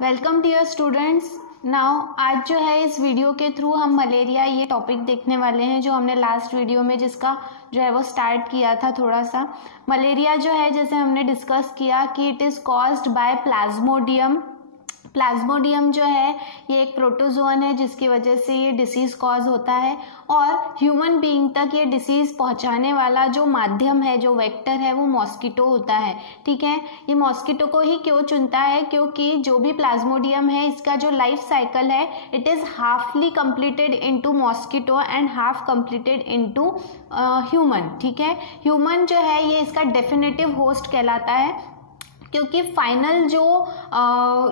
Welcome dear students. Now आज जो है इस वीडियो के थ्रू हम मलेरिया ये टॉपिक देखने वाले हैं जो हमने लास्ट वीडियो में जिसका जो है वो स्टार्ट किया था। थोड़ा सा मलेरिया जो है जैसे हमने डिस्कस किया कि it is caused by Plasmodium. Plasmodium जो है ये एक प्रोटोजोन है जिसकी वजह से ये डिसीज कॉज होता है और ह्यूमन बीइंग तक ये डिसीज पहुंचाने वाला जो माध्यम है, जो वेक्टर है, वो मॉस्किटो होता है। ठीक है, ये मॉस्किटो को ही क्यों चुनता है? क्योंकि जो भी प्लाज्मोडियम है इसका जो लाइफ साइकिल है it is halfly completed into mosquito and half completed into human. ठीक है, ह्यूमन जो है ये इसका डेफिनेटिव होस्ट कहलाता है क्योंकि फाइनल जो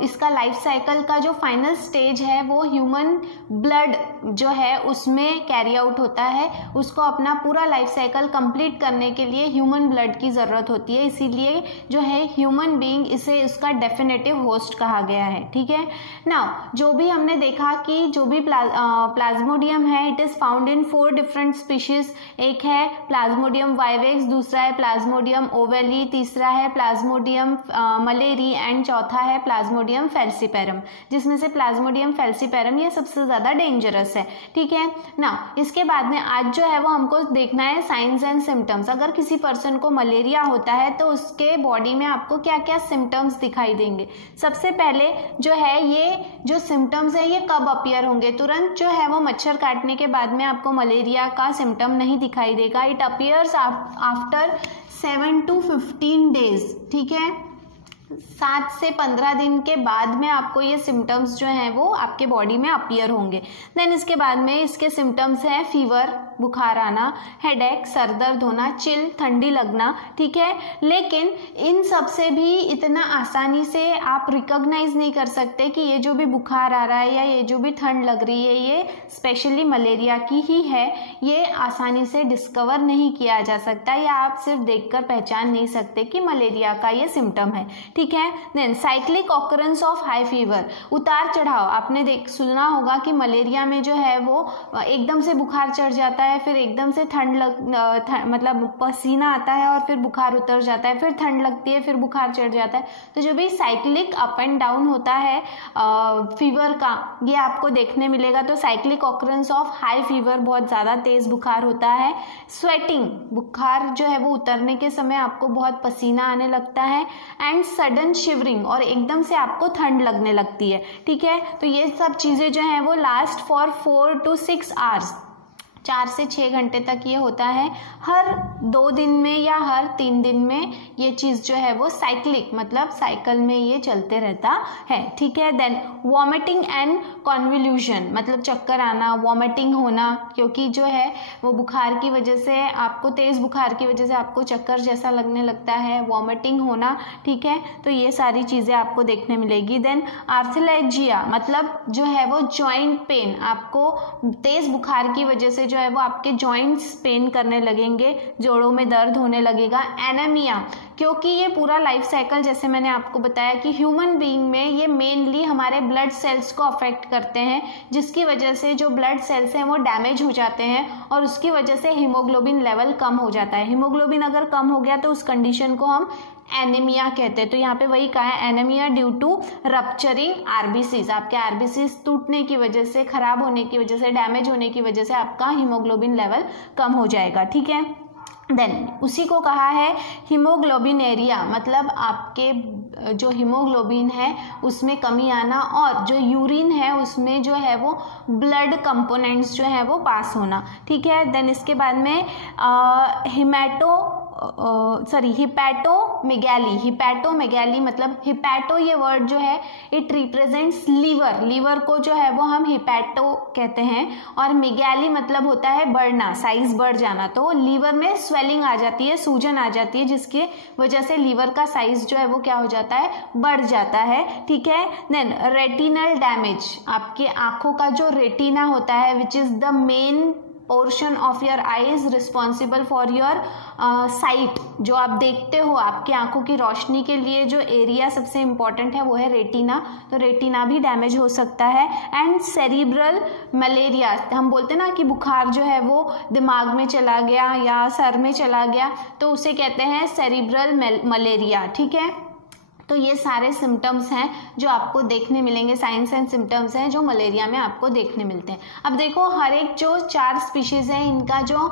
इसका लाइफ साइकिल का जो फाइनल स्टेज है वो ह्यूमन ब्लड जो है उसमें कैरी आउट होता है। उसको अपना पूरा लाइफ साइकिल कंप्लीट करने के लिए ह्यूमन ब्लड की ज़रूरत होती है, इसीलिए जो है ह्यूमन बीइंग इसे उसका डेफिनेटिव होस्ट कहा गया है। ठीक है, नाउ जो भी हमने देखा कि जो भी प्लाज्मोडियम है it is found in 4 different species. एक है प्लाज्मोडियम वाइवेक्स, दूसरा है प्लाज्मोडियम ओवेली, तीसरा है प्लाज्मोडियम मलेरी एंड चौथा है प्लाज्मोडियम फैल्सीपेरम, जिसमें से प्लाज्मोडियम फैल्सीपेरम ये सबसे ज़्यादा डेंजरस है। ठीक है ना, इसके बाद में आज जो है वो हमको देखना है साइंस एंड सिम्टम्स। अगर किसी पर्सन को मलेरिया होता है तो उसके बॉडी में आपको क्या क्या सिम्टम्स दिखाई देंगे। सबसे पहले जो है ये जो सिम्टम्स है ये कब अपीयर होंगे? तुरंत जो है वो मच्छर काटने के बाद में आपको मलेरिया का सिम्टम नहीं दिखाई देगा। It appears after 7 to 15 days. ठीक है, 7 से 15 दिन के बाद में आपको ये सिम्टम्स जो हैं वो आपके बॉडी में अपीयर होंगे। देन इसके बाद में इसके सिम्टम्स हैं फीवर, बुखार आना, हेडेक, सर दर्द होना, चिल, ठंडी लगना। ठीक है, लेकिन इन सब से भी इतना आसानी से आप रिकॉग्नाइज नहीं कर सकते कि ये जो भी बुखार आ रहा है या ये जो भी ठंड लग रही है ये स्पेशली मलेरिया की ही है। ये आसानी से डिस्कवर नहीं किया जा सकता या आप सिर्फ देखकर पहचान नहीं सकते कि मलेरिया का ये सिम्टम है। ठीक है, then cyclic occurrence of high fever, उतार चढ़ाव। आपने सुना होगा कि मलेरिया में जो है वो एकदम से बुखार चढ़ जाता है, फिर एकदम से मतलब पसीना आता है और फिर बुखार उतर जाता है, फिर ठंड लगती है, फिर बुखार चढ़ जाता है। तो जो भी साइक्लिक अप एंड डाउन होता है फीवर का ये आपको देखने मिलेगा। तो cyclic occurrence of high fever, बहुत ज़्यादा तेज बुखार होता है। स्वेटिंग, बुखार जो है वो उतरने के समय आपको बहुत पसीना आने लगता है। एंड सडन शिवरिंग, और एकदम से आपको ठंड लगने लगती है। ठीक है, तो ये सब चीज़ें जो हैं वो लास्ट फॉर 4 to 6 आवर्स, 4 से 6 घंटे तक ये होता है। हर 2 दिन में या हर 3 दिन में ये चीज़ जो है वो साइक्लिक मतलब साइकिल में ये चलते रहता है। ठीक है, देन वॉमिटिंग एंड कॉन्वल्यूशन, मतलब चक्कर आना, वॉमिटिंग होना, क्योंकि जो है वो बुखार की वजह से आपको, तेज़ बुखार की वजह से आपको चक्कर जैसा लगने लगता है, वॉमिटिंग होना। ठीक है, तो ये सारी चीज़ें आपको देखने मिलेगी। देन आर्थलैल्जिया, मतलब जो है वो जॉइंट पेन, आपको तेज़ बुखार की वजह से जो है वो आपके जॉइंट्स पेन करने लगेंगे, जोड़ों में दर्द होने लगेगा। एनीमिया, क्योंकि ये पूरा लाइफ साइकिल जैसे मैंने आपको बताया कि ह्यूमन बीइंग में ये मेनली हमारे ब्लड सेल्स को अफेक्ट करते हैं, जिसकी वजह से जो ब्लड सेल्स हैं वो डैमेज हो जाते हैं और उसकी वजह से हीमोग्लोबिन लेवल कम हो जाता है। हीमोग्लोबिन अगर कम हो गया तो उस कंडीशन को हम एनीमिया कहते हैं। तो यहाँ पे वही कहा है, anaemia due to rupturing RBCs, आपके आरबीसीज टूटने की वजह से, खराब होने की वजह से, डैमेज होने की वजह से आपका हीमोग्लोबिन लेवल कम हो जाएगा। ठीक है, देन उसी को कहा है हीमोग्लोबिनेरिया, मतलब आपके जो हीमोग्लोबिन है उसमें कमी आना और जो यूरिन है उसमें जो है वो ब्लड कंपोनेंट्स जो है वो पास होना। ठीक है, देन इसके बाद में हिपैटोमेगैली। हिपैटोमेगैली मतलब हिपैटो ये वर्ड जो है इट रिप्रेजेंट्स लीवर, लीवर को जो है वो हम हिपैटो कहते हैं, और मेगैली मतलब होता है बढ़ना, साइज बढ़ जाना। तो लीवर में स्वेलिंग आ जाती है, सूजन आ जाती है, जिसकी वजह से लीवर का साइज जो है वो क्या हो जाता है, बढ़ जाता है। ठीक है, देन रेटिनल डैमेज, आपके आंखों का जो रेटिना होता है which is the main portion of your eyes responsible for your site, जो आप देखते हो, आपकी आंखों की रोशनी के लिए जो एरिया सबसे इम्पॉर्टेंट है वो है रेटिना। तो रेटिना भी डैमेज हो सकता है। एंड सेरिब्रल मलेरिया, हम बोलते हैं ना कि बुखार जो है वो दिमाग में चला गया या सर में चला गया, तो उसे कहते हैं सेरिब्रल मलेरिया। ठीक है, तो ये सारे सिम्टम्स हैं जो आपको देखने मिलेंगे, साइंस एंड सिम्टम्स हैं जो मलेरिया में आपको देखने मिलते हैं। अब देखो हर एक जो 4 स्पीशीज़ है इनका जो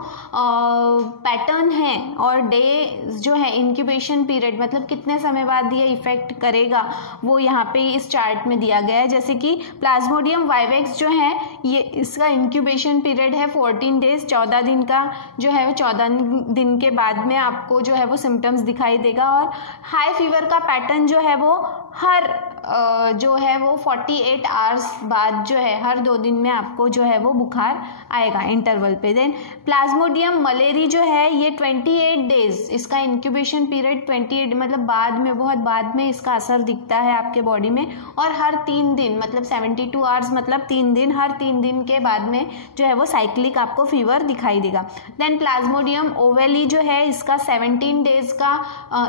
पैटर्न है और डे जो है इंक्यूबेशन पीरियड मतलब कितने समय बाद ये इफेक्ट करेगा वो यहाँ पे इस चार्ट में दिया गया है। जैसे कि प्लाज्मोडियम वाइवेक्स जो है ये इसका इंक्यूबेशन पीरियड है 14 डेज, 14 दिन का जो है वो 14 दिन के बाद में आपको जो है वो सिम्टम्स दिखाई देगा। और हाई फीवर का पैटर्न जो है वो हर जो है वो 48 आवर्स बाद जो है हर 2 दिन में आपको जो है वो बुखार आएगा इंटरवल पे। देन प्लाज्मोडियम मलेरी जो है ये 28 डेज इसका इंक्यूबेशन पीरियड 28 मतलब बाद में बहुत बाद में इसका असर दिखता है आपके बॉडी में, और हर 3 दिन मतलब 72 आवर्स मतलब 3 दिन, हर 3 दिन के बाद में जो है वो साइक्लिक आपको फीवर दिखाई देगा। देन प्लाज्मोडियम ओवेली जो है इसका 17 डेज का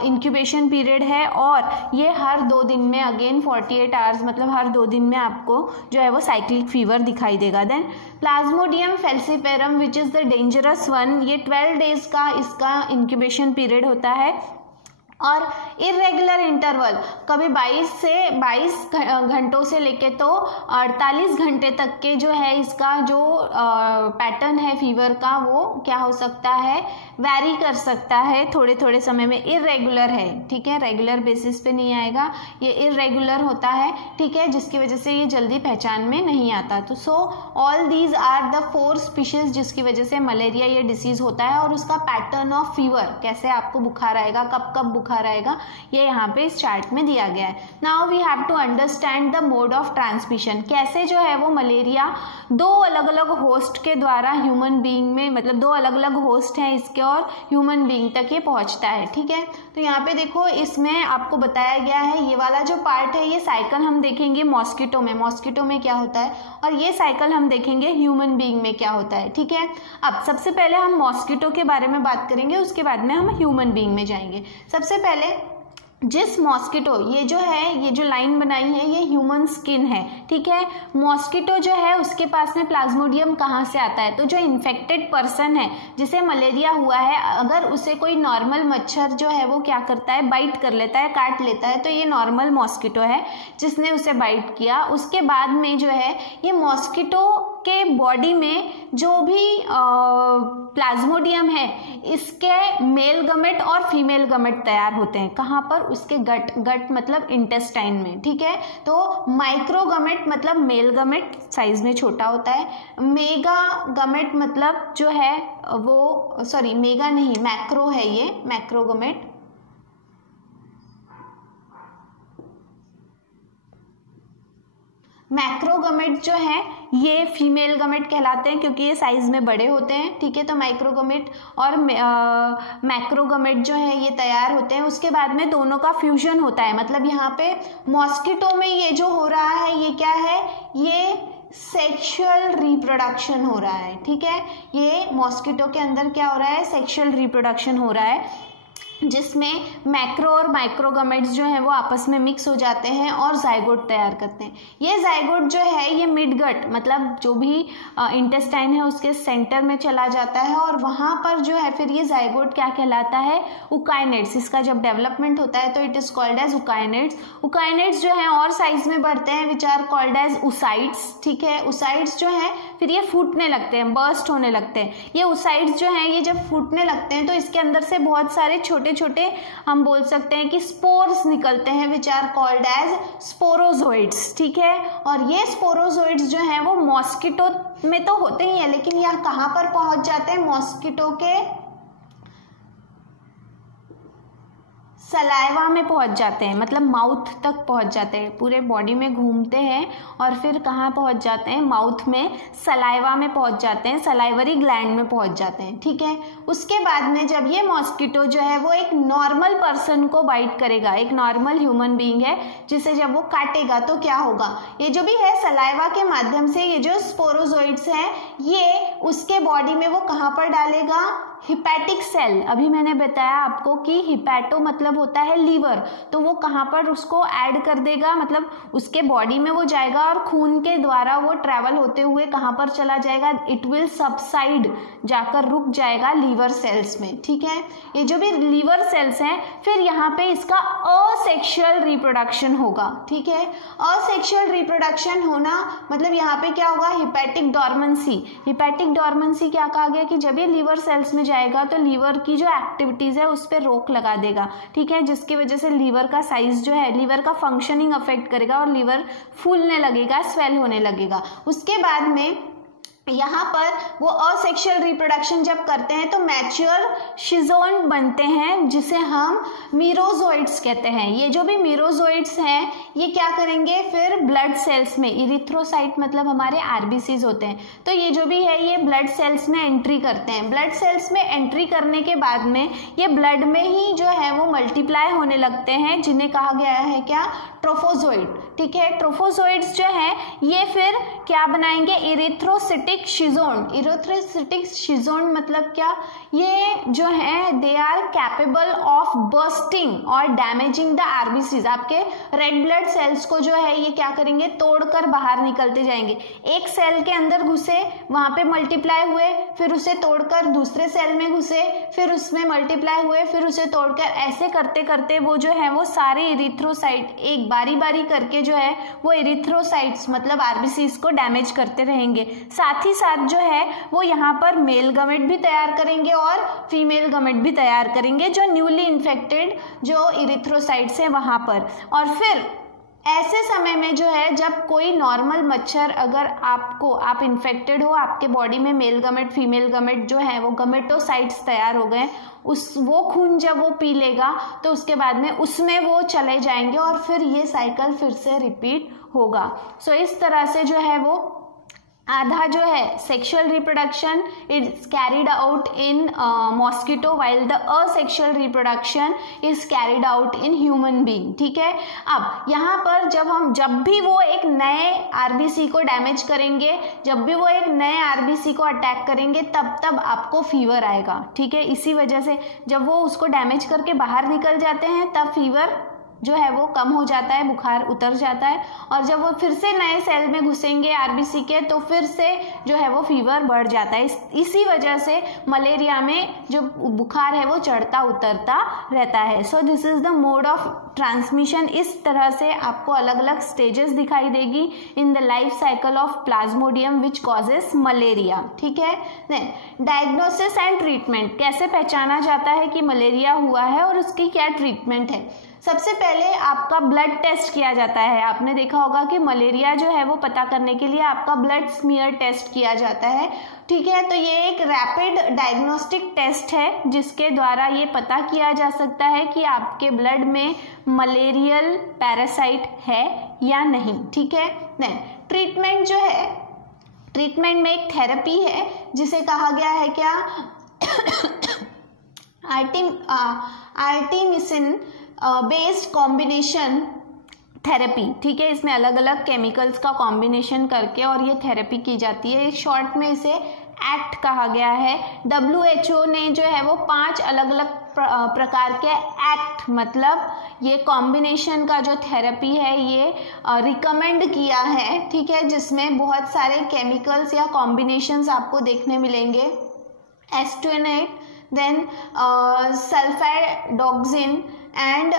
इंक्यूबेशन पीरियड है और ये हर 2 दिन में अगेन 48 आवर्स मतलब हर 2 दिन में आपको जो है वो साइक्लिक फीवर दिखाई देगा। Then plasmodium falciparum which is the dangerous one, ये 12 डेज का इसका इंक्यूबेशन पीरियड होता है और इरेगुलर इंटरवल कभी 22 घंटों से लेके तो 48 घंटे तक के जो है इसका जो पैटर्न है फीवर का वो क्या हो सकता है, वैरी कर सकता है थोड़े थोड़े समय में, इरेगुलर है, ठीक है, रेगुलर बेसिस पे नहीं आएगा, ये इरेगुलर होता है, ठीक है, जिसकी वजह से ये जल्दी पहचान में नहीं आता। तो so all these are the 4 species जिसकी वजह से मलेरिया ये डिसीज होता है। और उसका पैटर्न ऑफ फीवर कैसे आपको बुखार आएगा, कब कब बुखार आएगा, ये यहाँ पे इस चार्ट में दिया गया है। Now we have to understand the mode of transmission, कैसे जो है वो मलेरिया 2 अलग अलग होस्ट के द्वारा ह्यूमन बीइंग में मतलब 2 अलग अलग होस्ट हैं इसके और ह्यूमन बीइंग तक ये पहुंचता है, ठीक है। तो यहाँ पे देखो इसमें आपको बताया गया है ये वाला जो पार्ट है ये साइकिल हम देखेंगे मॉस्किटो में क्या होता है, और ये साइकिल हम देखेंगे ह्यूमन बीइंग में क्या होता है, ठीक है। अब सबसे पहले हम मॉस्किटो के बारे में बात करेंगे, उसके बाद में हम ह्यूमन बीइंग में जाएंगे। सबसे पहले जिस मॉस्किटो ये जो है ये जो लाइन बनाई है ये ह्यूमन स्किन है, ठीक है। मॉस्किटो जो है उसके पास में प्लाज्मोडियम कहाँ से आता है, तो जो इन्फेक्टेड पर्सन है जिसे मलेरिया हुआ है अगर उसे कोई नॉर्मल मच्छर जो है वो क्या करता है, बाइट कर लेता है, काट लेता है, तो ये नॉर्मल मॉस्किटो है जिसने उसे बाइट किया। उसके बाद में जो है ये मॉस्किटो के बॉडी में जो भी प्लाज्मोडियम है इसके मेल गमेट और फीमेल गमेट तैयार होते हैं, कहाँ पर, उसके गट मतलब इंटेस्टाइन में, ठीक है। तो माइक्रो गमेट मतलब मेल गमेट साइज में छोटा होता है, मेगा गमेट मतलब जो है वो मेगा नहीं मैक्रो है, ये मैक्रो गमेट, मैक्रोगमेट जो है ये फीमेल गमेट कहलाते हैं क्योंकि ये साइज में बड़े होते हैं, ठीक है। तो माइक्रोगमेट और मैक्रोगमेट जो है ये तैयार होते हैं, उसके बाद में दोनों का फ्यूजन होता है। मतलब यहाँ पे मॉस्किटो में ये जो हो रहा है ये क्या है, ये सेक्सुअल रिप्रोडक्शन हो रहा है, ठीक है। ये मॉस्किटो के अंदर क्या हो रहा है, सेक्सुअल रिप्रोडक्शन हो रहा है जिसमें मैक्रो और माइक्रोगमेट्स जो हैं वो आपस में मिक्स हो जाते हैं और जाइगोट तैयार करते हैं। ये जाइगोट जो है ये मिडगट मतलब जो भी इंटेस्टाइन है उसके सेंटर में चला जाता है और वहाँ पर जो है फिर ये जाइगोट क्या कहलाता है, उकाइनेट्स। इसका जब डेवलपमेंट होता है तो इट इज कॉल्ड एज उकाइनेट्स। उकाइनेट्स जो है और साइज में बढ़ते हैं विच आर कॉल्ड एज उसाइड्स, ठीक है। उसाइड्स जो है फिर ये फूटने लगते हैं, बर्स्ट होने लगते हैं। ये उसाइड्स जो हैं ये जब फूटने लगते हैं तो इसके अंदर से बहुत सारे छोटे छोटे हम बोल सकते हैं कि स्पोर्स निकलते हैं which are called as sporozoites, ठीक है। और ये स्पोरोजोइड्स जो हैं वो मॉस्किटो में तो होते ही हैं लेकिन यह कहाँ पर पहुंच जाते हैं, मॉस्किटो के सलाइवा में पहुंच जाते हैं, मतलब माउथ तक पहुंच जाते हैं, पूरे बॉडी में घूमते हैं और फिर कहाँ पहुंच जाते हैं, माउथ में, सलाइवा में पहुंच जाते हैं, सलाइवरी ग्लैंड में पहुंच जाते हैं, ठीक है। उसके बाद में जब ये मॉस्किटो जो है वो एक नॉर्मल पर्सन को बाइट करेगा, एक नॉर्मल ह्यूमन बीइंग है जिसे जब वो काटेगा तो क्या होगा, ये जो भी है सलाइवा के माध्यम से ये जो स्पोरोजोइड्स हैं ये उसके बॉडी में वो कहाँ पर डालेगा, हिपैटिक सेल, अभी मैंने बताया आपको कि हिपैटो मतलब होता है लीवर, तो वो कहाँ पर उसको ऐड कर देगा, मतलब उसके बॉडी में वो जाएगा और खून के द्वारा वो ट्रैवल होते हुए कहाँ पर चला जाएगा, इट विल सबसाइड, जाकर रुक जाएगा लीवर सेल्स में। ठीक है, ये जो भी लीवर सेल्स हैं, फिर यहाँ पे इसका असेक्सुअल रिप्रोडक्शन होगा। ठीक है, असेक्सुअल रिप्रोडक्शन होना मतलब यहाँ पे क्या होगा, हिपैटिक डॉर्मेंसी। हिपैटिक डॉर्मेंसी क्या कहा गया कि जब ये लीवर सेल्स में जाएगा तो लीवर की जो एक्टिविटीज है उस पर रोक लगा देगा। ठीक है, जिसकी वजह से लीवर का साइज जो है, लीवर का फंक्शनिंग अफेक्ट करेगा और लीवर फूलने लगेगा, स्वेल होने लगेगा। उसके बाद में यहाँ पर वो असेक्सुअल रिप्रोडक्शन जब करते हैं तो मैच्योर शिजोन बनते हैं, जिसे हम मीरोजोइड्स कहते हैं। ये जो भी मीरोजोइड्स हैं ये क्या करेंगे, फिर ब्लड सेल्स में, इरिथ्रोसाइट मतलब हमारे आरबीसीज होते हैं, तो ये जो भी है ये ब्लड सेल्स में एंट्री करते हैं। ब्लड सेल्स में एंट्री करने के बाद में ये ब्लड में ही जो है वो मल्टीप्लाई होने लगते हैं, जिन्हें कहा गया है क्या, ट्रोफोजोइड। ठीक है, ट्रोफोजोइड्स जो है ये फिर क्या बनाएंगे, इरिथ्रोसिटिक शिजोन। इरिथ्रोसिटिक शिजोन मतलब क्या, ये जो है they are capable of bursting और डैमेजिंग द आरबीसीज। आपके रेड ब्लड सेल्स को जो है ये क्या करेंगे, तोड़कर बाहर निकलते जाएंगे। एक सेल के अंदर घुसे, वहां पे मल्टीप्लाई हुए, फिर उसे तोड़कर दूसरे सेल में घुसे, फिर उसमें मल्टीप्लाई हुए, फिर उसे तोड़कर, ऐसे करते करते वो जो है वो सारे इरिथ्रोसाइट एक बारी बारी करके जो है वो इरिथ्रोसाइट्स मतलब आरबीसीज को डैमेज करते रहेंगे। साथ ही साथ जो है वो यहाँ पर मेल गमेट भी तैयार करेंगे और फीमेल गमेट भी तैयार करेंगे, जो न्यूली इन्फेक्टेड जो इरिथ्रोसाइट्स हैं वहां पर। और फिर ऐसे समय में जो है जब कोई नॉर्मल मच्छर, अगर आप इन्फेक्टेड हो, आपके बॉडी में मेल गमेट फीमेल गमेट जो है वो गमेटोसाइट्स तैयार हो गए, वो खून जब वो पी लेगा तो उसके बाद में उसमें वो चले जाएंगे और फिर ये साइकिल फिर से रिपीट होगा। सो इस तरह से जो है वो आधा जो है sexual reproduction is carried out in mosquito, while the asexual reproduction is carried out in human being. ठीक है, अब यहाँ पर जब भी वो एक नए आरबीसी को डैमेज करेंगे, जब भी वो एक नए आरबीसी को अटैक करेंगे, तब आपको फीवर आएगा। ठीक है, इसी वजह से जब वो उसको डैमेज करके बाहर निकल जाते हैं तब फीवर जो है वो कम हो जाता है, बुखार उतर जाता है, और जब वो फिर से नए सेल में घुसेंगे आरबीसी के तो फिर से जो है वो फीवर बढ़ जाता है। इसी वजह से मलेरिया में जो बुखार है वो चढ़ता उतरता रहता है। So this is the mode of transmission. इस तरह से आपको अलग अलग स्टेजेस दिखाई देगी in the life cycle of Plasmodium which causes malaria. ठीक है, डायग्नोसिस एंड ट्रीटमेंट, कैसे पहचाना जाता है कि मलेरिया हुआ है और उसकी क्या ट्रीटमेंट है। सबसे पहले आपका ब्लड टेस्ट किया जाता है। आपने देखा होगा कि मलेरिया जो है वो पता करने के लिए आपका ब्लड स्मीयर टेस्ट किया जाता है। ठीक है, तो ये एक रैपिड डायग्नोस्टिक टेस्ट है जिसके द्वारा ये पता किया जा सकता है कि आपके ब्लड में मलेरियल पैरासाइट है या नहीं। ठीक है, नहीं ट्रीटमेंट जो है, ट्रीटमेंट में एक थेरेपी है जिसे कहा गया है क्या, आर्टिमिसिन बेस्ड कॉम्बिनेशन थेरेपी। ठीक है, इसमें अलग अलग केमिकल्स का कॉम्बिनेशन करके और ये थेरेपी की जाती है। शॉर्ट में इसे एक्ट कहा गया है। WHO ने जो है वो 5 अलग अलग प्रकार के एक्ट मतलब ये कॉम्बिनेशन का जो थेरेपी है ये रिकमेंड किया है। ठीक है, जिसमें बहुत सारे केमिकल्स या कॉम्बिनेशंस आपको देखने मिलेंगे। एस्टोनेट, देन सल्फाडोक्सिन एंड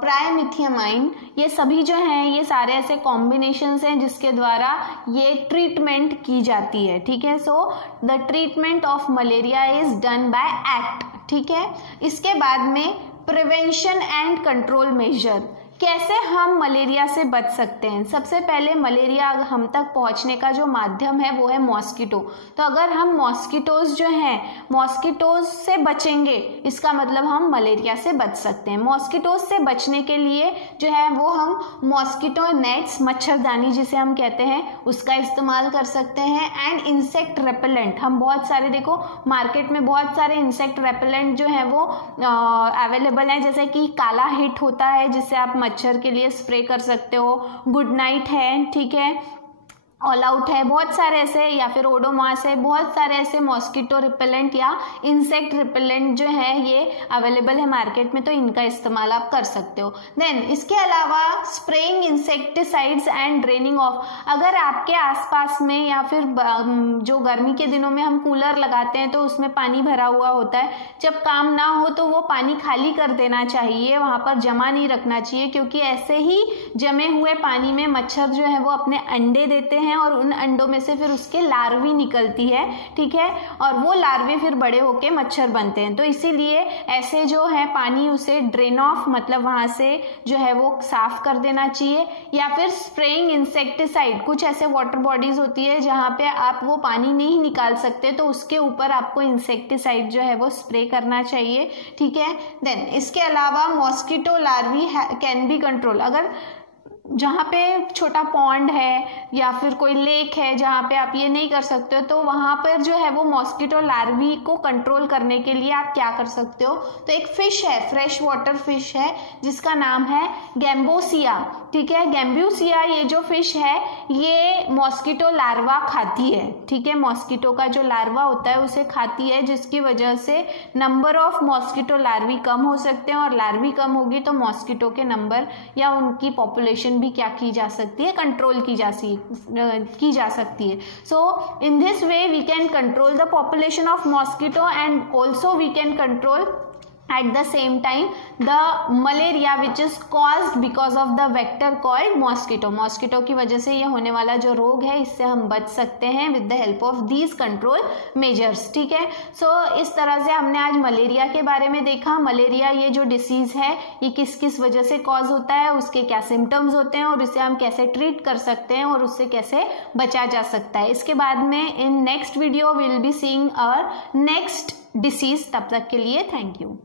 प्राइमिथियामाइन, ये सभी जो हैं ये सारे ऐसे कॉम्बिनेशंस हैं जिसके द्वारा ये ट्रीटमेंट की जाती है। ठीक है, so the treatment of malaria is done by act. ठीक है, इसके बाद में प्रिवेंशन एंड कंट्रोल मेजर, कैसे हम मलेरिया से बच सकते हैं। सबसे पहले मलेरिया हम तक पहुंचने का जो माध्यम है वो है मॉस्किटो। तो अगर हम मॉस्किटोज जो हैं, मॉस्किटोज से बचेंगे, इसका मतलब हम मलेरिया से बच सकते हैं। मॉस्किटोज से बचने के लिए जो है वो हम मॉस्किटो नेट्स, मच्छरदानी जिसे हम कहते हैं, उसका इस्तेमाल कर सकते हैं। एंड इंसेक्ट रेपेलेंट, हम बहुत सारे, देखो मार्केट में बहुत सारे इंसेक्ट रेपेलेंट जो है वो अवेलेबल हैं, जैसे कि काला हिट होता है जिससे आप मच्छर के लिए स्प्रे कर सकते हो, गुड नाइट है। ठीक है, ऑल आउट है, बहुत सारे ऐसे, या फिर ओडोमॉस है, बहुत सारे ऐसे मॉस्किटो रिपेलेंट या इंसेक्ट रिपेलेंट जो है ये अवेलेबल है मार्केट में, तो इनका इस्तेमाल आप कर सकते हो। देन इसके अलावा spraying insecticides and draining of, अगर आपके आसपास में या फिर जो गर्मी के दिनों में हम कूलर लगाते हैं तो उसमें पानी भरा हुआ होता है, जब काम ना हो तो वो पानी खाली कर देना चाहिए, वहाँ पर जमा नहीं रखना चाहिए, क्योंकि ऐसे ही जमे हुए पानी में मच्छर जो है वो अपने अंडे देते हैं और उन अंडों में से फिर उसके लार्वी निकलती है, ठीक है, और वो लार्वे फिर बड़े होके मच्छर बनते हैं। तो इसीलिए ऐसे जो है पानी उसे ड्रेन ऑफ, मतलब वहां से जो है वो साफ कर देना चाहिए। या फिर स्प्रेइंग इंसेक्टिसाइड, कुछ ऐसे वाटर बॉडीज होती है जहां पे आप वो पानी नहीं निकाल सकते तो उसके ऊपर आपको इंसेक्टिसाइड जो है वो स्प्रे करना चाहिए, ठीक है। देन इसके अलावा mosquito larvae can be control, अगर जहाँ पे छोटा पॉन्ड है या फिर कोई लेक है जहाँ पे आप ये नहीं कर सकते हो, तो वहाँ पर जो है वो मॉस्किटो लार्वी को कंट्रोल करने के लिए आप क्या कर सकते हो, तो एक फिश है, फ्रेश वाटर फिश है जिसका नाम है गैम्बोसिया, ठीक है। गैम्बोसिया ये जो फिश है ये मॉस्किटो लार्वा खाती है, ठीक है, मॉस्किटो का जो लार्वा होता है उसे खाती है, जिसकी वजह से नंबर ऑफ मॉस्किटो लार्वी कम हो सकते हैं, और लार्वी कम होगी तो मॉस्किटो के नंबर या उनकी पॉपुलेशन भी क्या की जा सकती है, कंट्रोल की जा सकती है। So in this way we can control the population of mosquito and also we can control at the same time the malaria which is caused because of the vector called mosquito। Mosquito की वजह से ये होने वाला जो रोग है इससे हम बच सकते हैं with the help of these control measures, ठीक है। सो इस तरह से हमने आज मलेरिया के बारे में देखा। मलेरिया ये जो डिसीज है ये किस किस वजह से कॉज होता है, उसके क्या सिम्टम्स होते हैं और इसे हम कैसे ट्रीट कर सकते हैं और उससे कैसे बचा जा सकता है। इसके बाद में in next video will be seeing our next disease. तब तक के लिए थैंक यू।